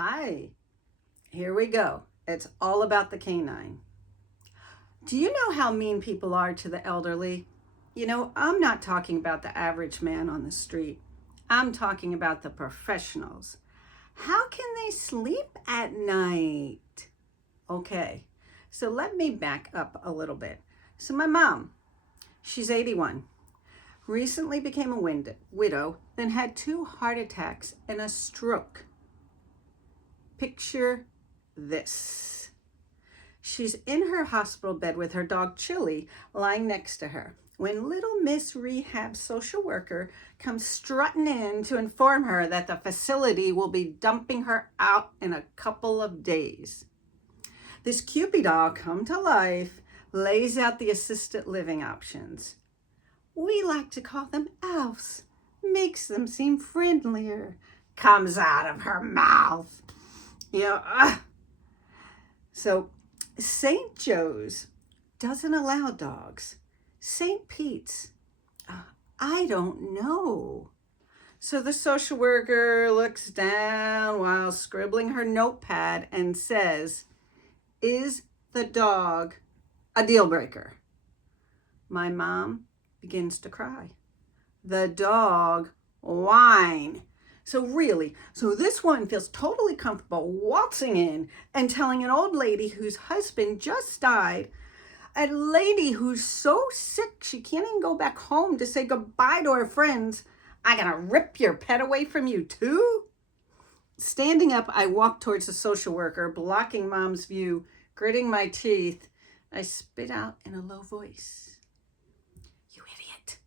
Hi, here we go. It's all about the canine. Do you know how mean people are to the elderly? I'm not talking about the average man on the street. I'm talking about the professionals. How can they sleep at night? Okay, so let me back up a little bit. So, my mom, she's 81, recently became a widow, then had 2 heart attacks and a stroke. Picture this. She's in her hospital bed with her dog Chili lying next to her when little Miss Rehab social worker comes strutting in to inform her that the facility will be dumping her out in a couple of days. This Cupid doll come to life lays out the assisted living options. We like to call them elves. Makes them seem friendlier. Comes out of her mouth. So St. Joe's doesn't allow dogs. St. Pete's, I don't know. So the social worker looks down while scribbling her notepad and says, "Is the dog a deal breaker?" My mom begins to cry. The dog whine. So this one feels totally comfortable waltzing in and telling an old lady whose husband just died, a lady who's so sick she can't even go back home to say goodbye to her friends, "I'm gonna rip your pet away from you too?" Standing up, I walk towards the social worker, blocking mom's view, gritting my teeth. I spit out in a low voice, "You idiot.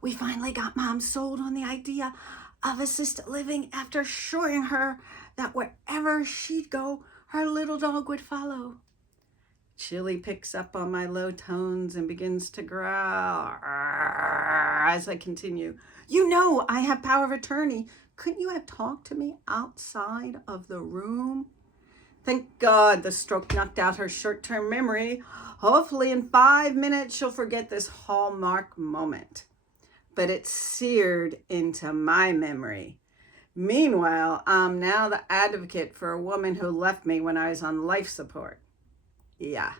We finally got mom sold on the idea of assisted living after assuring her that wherever she'd go, her little dog would follow." Chili picks up on my low tones and begins to growl as I continue. "You know I have power of attorney. Couldn't you have talked to me outside of the room?" Thank God the stroke knocked out her short-term memory. Hopefully in 5 minutes she'll forget this hallmark moment. But it's seared into my memory. Meanwhile, I'm now the advocate for a woman who left me when I was on life support. Yeah,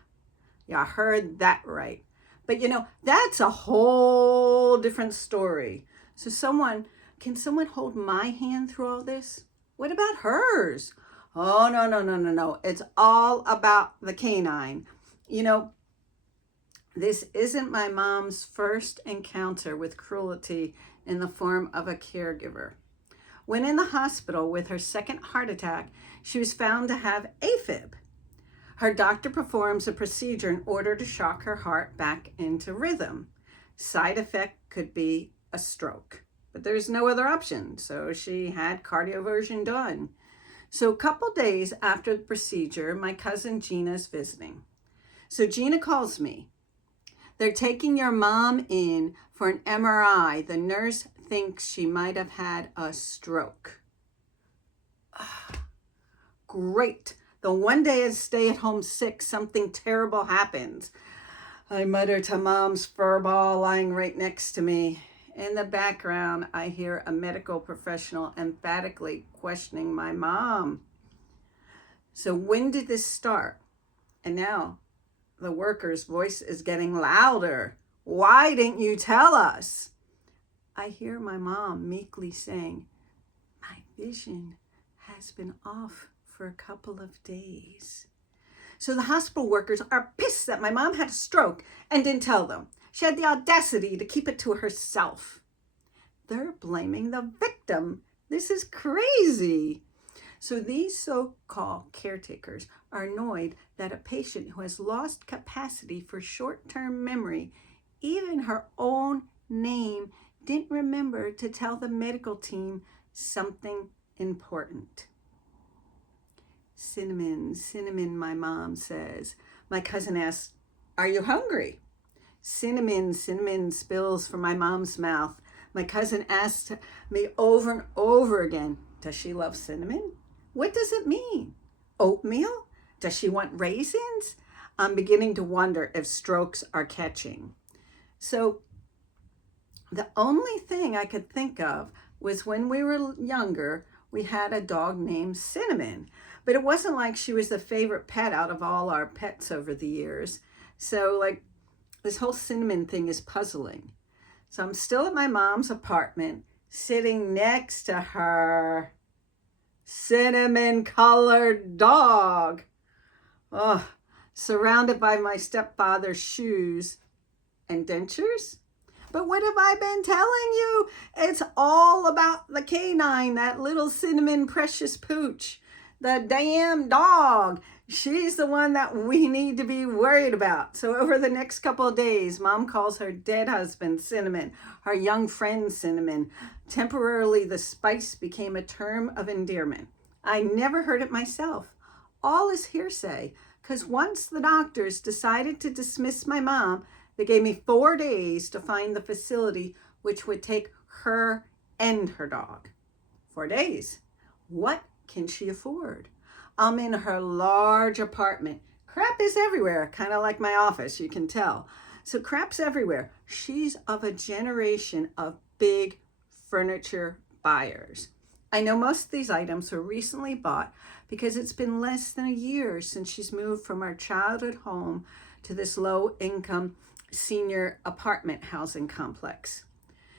I heard that right. But that's a whole different story. So can someone hold my hand through all this? What about hers? Oh, no. It's all about the canine. This isn't my mom's first encounter with cruelty in the form of a caregiver. When in the hospital with her second heart attack, she was found to have AFib. Her doctor performs a procedure in order to shock her heart back into rhythm. Side effect could be a stroke, but there's no other option, so she had cardioversion done. So a couple days after the procedure, my cousin Gina's visiting. So Gina calls me. "They're taking your mom in for an MRI. The nurse thinks she might have had a stroke." Great. The one day I stay at home sick, something terrible happens. I mutter to mom's fur ball lying right next to me. In the background, I hear a medical professional emphatically questioning my mom. So when did this start? And now the worker's voice is getting louder. "Why didn't you tell us?" I hear my mom meekly saying, "My vision has been off for a couple of days." So the hospital workers are pissed that my mom had a stroke and didn't tell them. She had the audacity to keep it to herself. They're blaming the victim. This is crazy. So these so-called caretakers are annoyed that a patient who has lost capacity for short-term memory, even her own name, didn't remember to tell the medical team something important. Cinnamon, my mom says. My cousin asks, "Are you hungry?" Cinnamon spills from my mom's mouth. My cousin asks me over and over again, "Does she love cinnamon? What does it mean? Oatmeal? Does she want raisins?" I'm beginning to wonder if strokes are catching. So the only thing I could think of was when we were younger, we had a dog named Cinnamon, but it wasn't like she was the favorite pet out of all our pets over the years. So like this whole Cinnamon thing is puzzling. So I'm still at my mom's apartment, sitting next to her cinnamon colored dog. Oh, surrounded by my stepfather's shoes and dentures. But what have I been telling you? It's all about the canine, that little cinnamon precious pooch. The damn dog. She's the one that we need to be worried about. So over the next couple of days, Mom calls her dead husband Cinnamon, her young friend Cinnamon. Temporarily, the spice became a term of endearment. I never heard it myself. All is hearsay, because once the doctors decided to dismiss my mom, they gave me 4 days to find the facility which would take her and her dog. 4 days. What can she afford? I'm in her large apartment. Crap is everywhere, kind of like my office, you can tell. So crap's everywhere. She's of a generation of big furniture buyers. I know most of these items were recently bought because it's been less than a year since she's moved from our childhood home to this low-income senior apartment housing complex.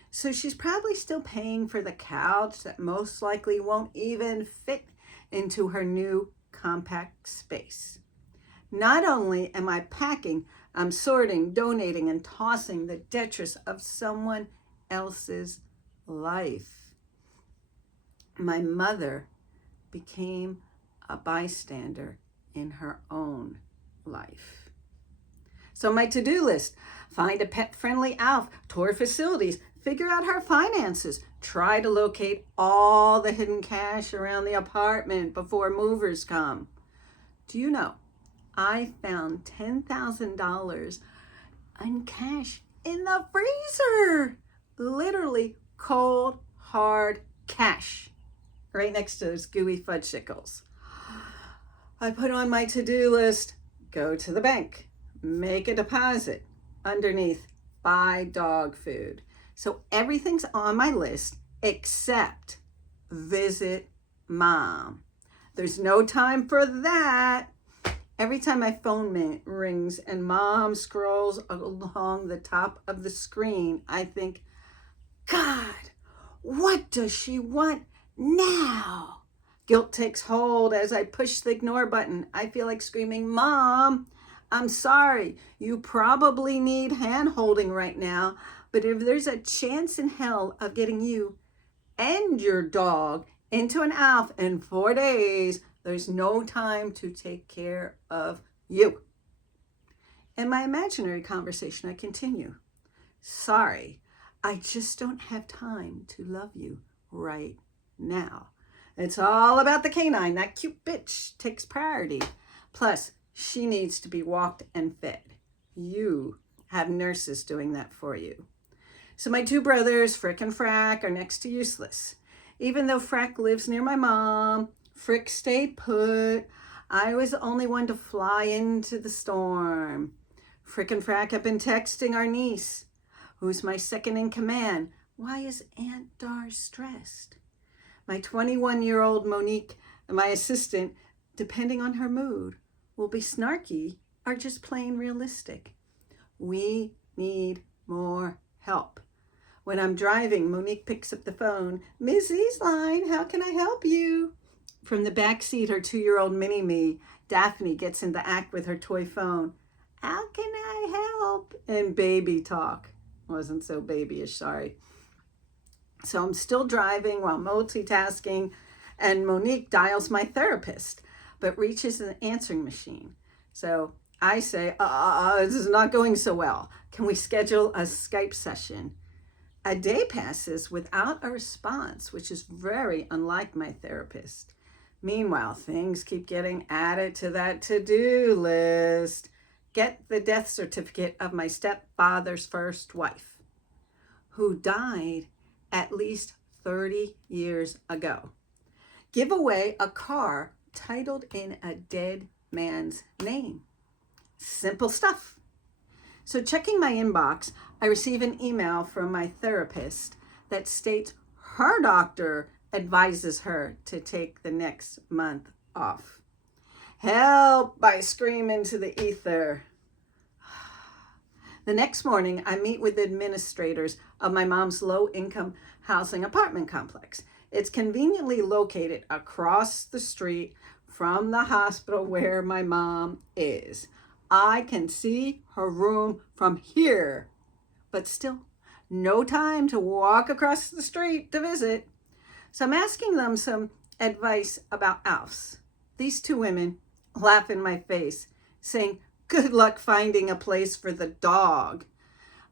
So she's probably still paying for the couch that most likely won't even fit into her new compact space. Not only am I packing, I'm sorting, donating, and tossing the detritus of someone else's life. My mother became a bystander in her own life. So my to-do list: find a pet-friendly ALF, tour facilities, figure out her finances, try to locate all the hidden cash around the apartment before movers come. Do you know, I found $10,000 in cash in the freezer. Literally cold, hard cash right next to those gooey fudgesicles. I put on my to-do list: go to the bank, make a deposit. Underneath, buy dog food. So everything's on my list except visit Mom. There's no time for that. Every time my phone rings and Mom scrolls along the top of the screen, I think, God, what does she want now? Guilt takes hold as I push the ignore button. I feel like screaming, Mom, I'm sorry. You probably need hand holding right now, but if there's a chance in hell of getting you and your dog into an ALF in 4 days, there's no time to take care of you. In my imaginary conversation, I continue. Sorry, I just don't have time to love you right now. It's all about the canine. That cute bitch takes priority. Plus, she needs to be walked and fed. You have nurses doing that for you. So my 2 brothers, Frick and Frack, are next to useless. Even though Frack lives near my mom, Frick stayed put. I was the only one to fly into the storm. Frick and Frack have been texting our niece, who's my second in command. Why is Aunt Dar stressed? My 21-year-old Monique, my assistant, depending on her mood, will be snarky or just plain realistic. We need more help. When I'm driving, Monique picks up the phone. Ms. Eastline, how can I help you? From the back seat, her 2-year-old mini-me, Daphne, gets in the act with her toy phone. How can I help? And baby talk. Wasn't so babyish, sorry. So I'm still driving while multitasking, and Monique dials my therapist, but reaches an answering machine. So I say, this is not going so well. Can we schedule a Skype session? A day passes without a response, which is very unlike my therapist. Meanwhile, things keep getting added to that to-do list. Get the death certificate of my stepfather's first wife, who died at least 30 years ago. Give away a car titled in a dead man's name. Simple stuff. So checking my inbox, I receive an email from my therapist that states her doctor advises her to take the next month off. Help! I scream into the ether. The next morning, I meet with the administrators of my mom's low-income housing apartment complex. It's conveniently located across the street from the hospital where my mom is. I can see her room from here, but still, no time to walk across the street to visit. So I'm asking them some advice about Alfs. These two women laugh in my face, saying, "Good luck finding a place for the dog."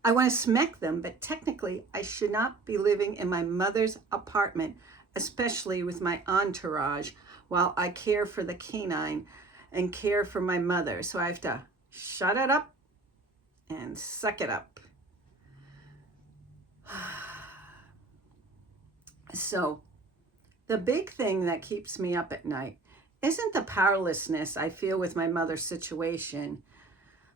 I want to smack them, but technically I should not be living in my mother's apartment, especially with my entourage, while I care for the canine and care for my mother. So I have to shut it up and suck it up. So the big thing that keeps me up at night isn't the powerlessness I feel with my mother's situation,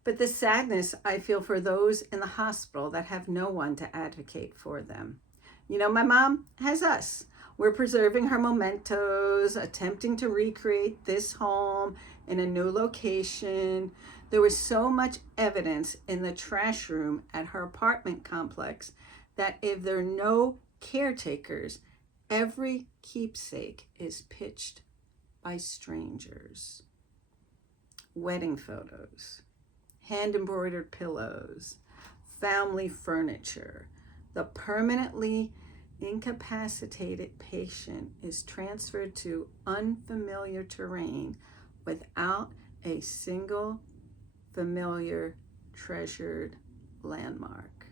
but the sadness I feel for those in the hospital that have no one to advocate for them. You know, my mom has us. We're preserving her mementos, attempting to recreate this home in a new location. There was so much evidence in the trash room at her apartment complex that if there are no caretakers, every keepsake is pitched by strangers. Wedding photos, hand-embroidered pillows, family furniture. The permanently incapacitated patient is transferred to unfamiliar terrain without a single familiar, treasured landmark.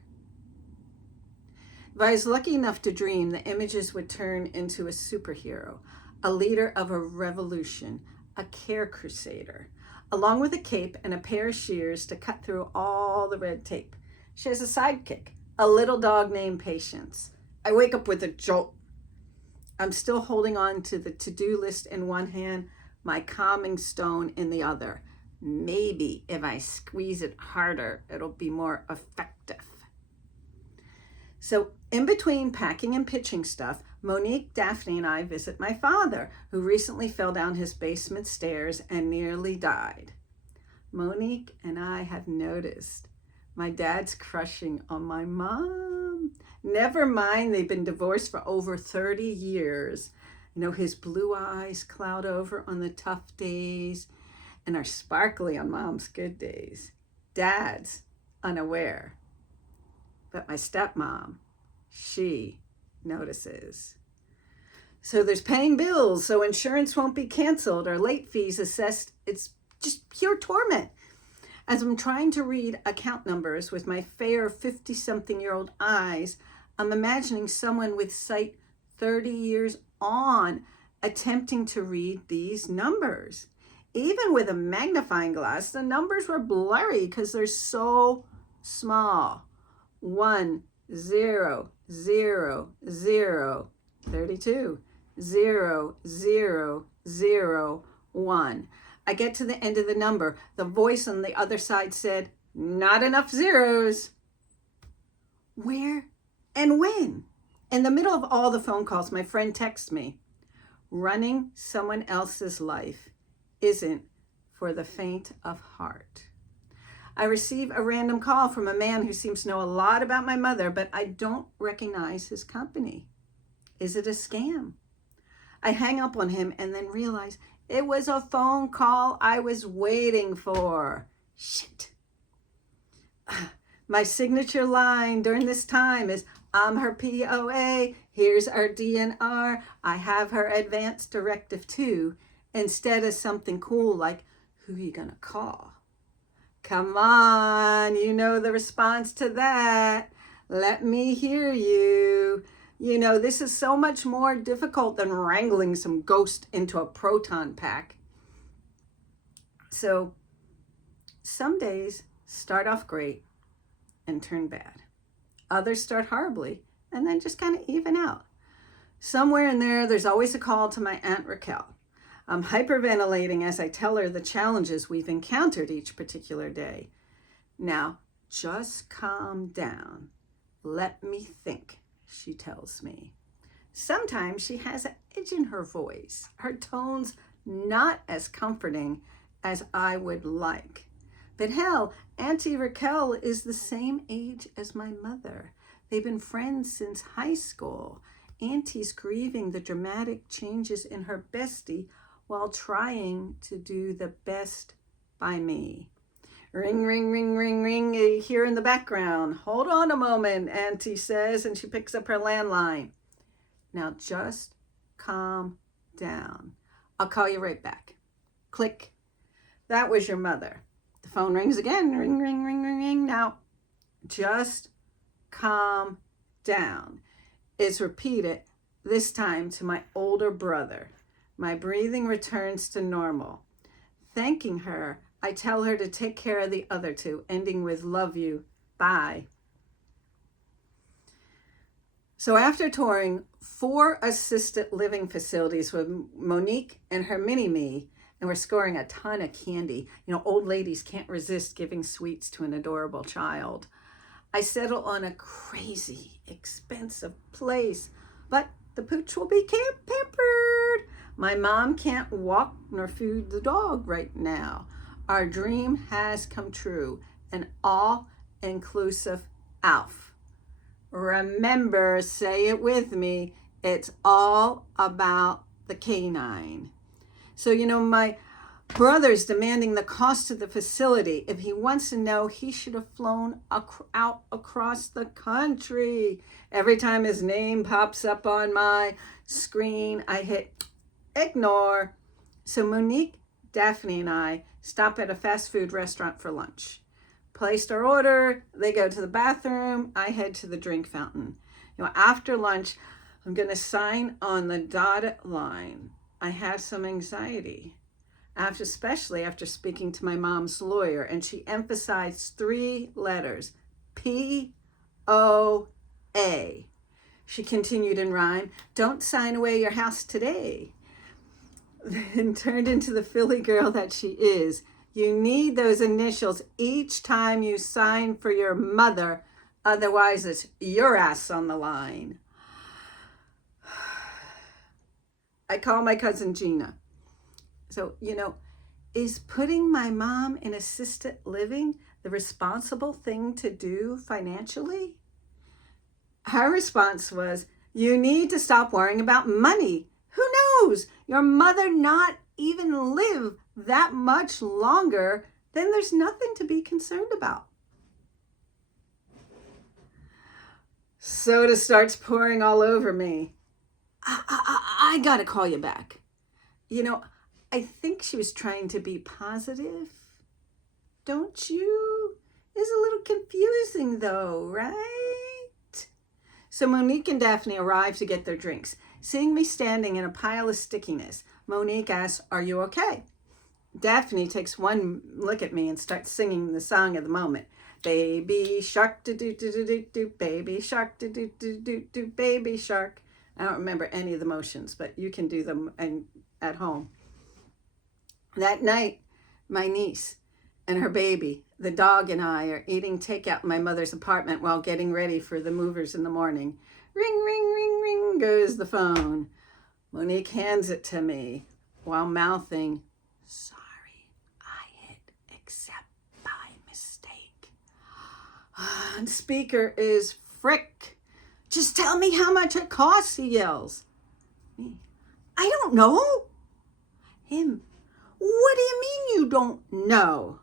If I was lucky enough to dream, the images would turn into a superhero, a leader of a revolution, a care crusader, along with a cape and a pair of shears to cut through all the red tape. She has a sidekick, a little dog named Patience. I wake up with a jolt. I'm still holding on to the to-do list in one hand, my calming stone in the other. Maybe if I squeeze it harder, it'll be more effective. So in between packing and pitching stuff, Monique, Daphne, and I visit my father, who recently fell down his basement stairs and nearly died. Monique and I have noticed my dad's crushing on my mom. Never mind, they've been divorced for over 30 years. You know, his blue eyes cloud over on the tough days and are sparkly on mom's good days. Dad's unaware. But my stepmom, she notices. So there's paying bills, so insurance won't be canceled or late fees assessed. It's just pure torment. As I'm trying to read account numbers with my fair 50-something-year-old eyes, I'm imagining someone with sight 30 years on attempting to read these numbers. Even with a magnifying glass, the numbers were blurry because they're so small. 1, 0, 0, 0, 32, 0, 0, 0, 1. I get to the end of the number. The voice on the other side said, "Not enough zeros." Where and when? In the middle of all the phone calls, my friend texts me, "Running someone else's life isn't for the faint of heart." I receive a random call from a man who seems to know a lot about my mother, but I don't recognize his company. Is it a scam? I hang up on him and then realize it was a phone call I was waiting for. Shit. My signature line during this time is, "I'm her POA, here's our DNR, I have her advance directive too," instead of something cool like, "Who are you gonna call?" Come on, you know the response to that. Let me hear you. You know, this is so much more difficult than wrangling some ghost into a proton pack. So some days start off great and turn bad. Others start horribly and then just kind of even out. Somewhere in there, there's always a call to my Aunt Raquel. I'm hyperventilating as I tell her the challenges we've encountered each particular day. "Now, just calm down. Let me think," she tells me. Sometimes she has an edge in her voice. Her tone's not as comforting as I would like. But hell, Auntie Raquel is the same age as my mother. They've been friends since high school. Auntie's grieving the dramatic changes in her bestie while trying to do the best by me. Ring, ring, ring, ring, ring, you hear in the background. Hold on a moment, Auntie says, and she picks up her landline. Now just calm down. I'll call you right back. Click. That was your mother. The phone rings again. Ring, ring, ring, ring, ring. Now just calm down. It's repeated, this time to my older brother. My breathing returns to normal. Thanking her, I tell her to take care of the other two, ending with love you. Bye. So after touring 4 assisted living facilities with Monique and her mini-me, and we're scoring a ton of candy. You know, old ladies can't resist giving sweets to an adorable child. I settle on a crazy, expensive place, but the pooch will be pampered. My mom can't walk nor feed the dog right now. Our dream has come true, an all-inclusive ALF. Remember, say it with me, it's all about the canine. So, you know, my brother's demanding the cost of the facility. If he wants to know, he should have flown out across the country. Every time his name pops up on my screen, I hit ignore. So Monique, Daphne, and I stop at a fast food restaurant for lunch. Placed our order, they go to the bathroom, I head to the drink fountain. You know, after lunch, I'm going to sign on the dotted line. I have some anxiety, especially after speaking to my mom's lawyer, and she emphasized 3 letters, P-O-A. She continued in rhyme, don't sign away your house today. Then turned into the Philly girl that she is. You need those initials each time you sign for your mother, otherwise it's your ass on the line. I call my cousin Gina. So, you know, is putting my mom in assisted living the responsible thing to do financially? Her response was, you need to stop worrying about money. Who knows? Your mother not even live that much longer, then there's nothing to be concerned about. Soda starts pouring all over me. I gotta call you back. You know, I think she was trying to be positive. Don't you? It's a little confusing though, right? So Monique and Daphne arrive to get their drinks. Seeing me standing in a pile of stickiness, Monique asks, are you okay? Daphne takes one look at me and starts singing the song of the moment. Baby shark, do-do-do-do-do-do, baby shark, do-do-do-do-do, baby shark. I don't remember any of the motions, but you can do them at home. That night, my niece and her baby, the dog, and I are eating takeout in my mother's apartment while getting ready for the movers in the morning. Ring, ring, ring, ring goes the phone. Monique hands it to me while mouthing, sorry, I hit accept by mistake. And speaker is Frick. Just tell me how much it costs, he yells. Me, I don't know. Him, what do you mean you don't know?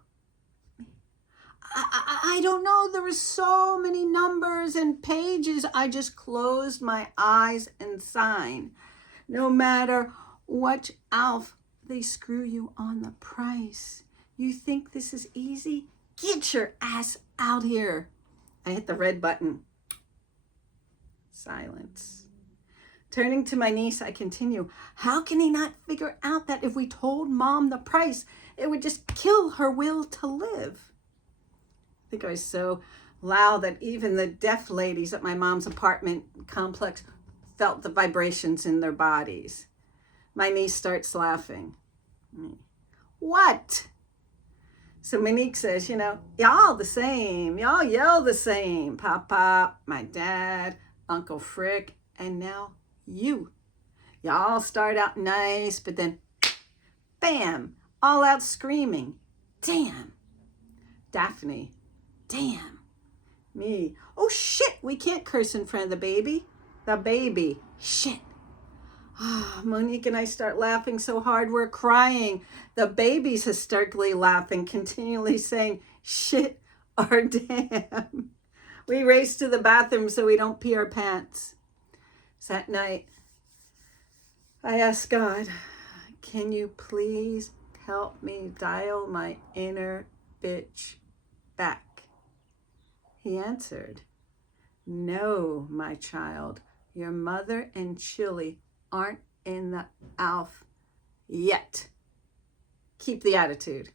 I don't know. There were so many numbers and pages. I just closed my eyes and signed. No matter what ALF, they screw you on the price. You think this is easy? Get your ass out here. I hit the red button. Silence. Turning to my niece, I continue. How can he not figure out that if we told Mom the price, it would just kill her will to live? I think I was so loud that even the deaf ladies at my mom's apartment complex felt the vibrations in their bodies. My niece starts laughing. What? So Monique says, you know, y'all the same. Y'all yell the same. Pop, my dad, Uncle Frick, and now you. Y'all start out nice, but then, bam, all out screaming. Damn. Daphne, damn. Me, oh shit, we can't curse in front of the baby. The baby, shit. Monique and I start laughing so hard we're crying. The baby's hysterically laughing, continually saying shit or damn. We race to the bathroom so we don't pee our pants. So that night, I asked God, can you please help me dial my inner bitch back? He answered, no, my child, your mother and Chili aren't in the ALF yet. Keep the attitude.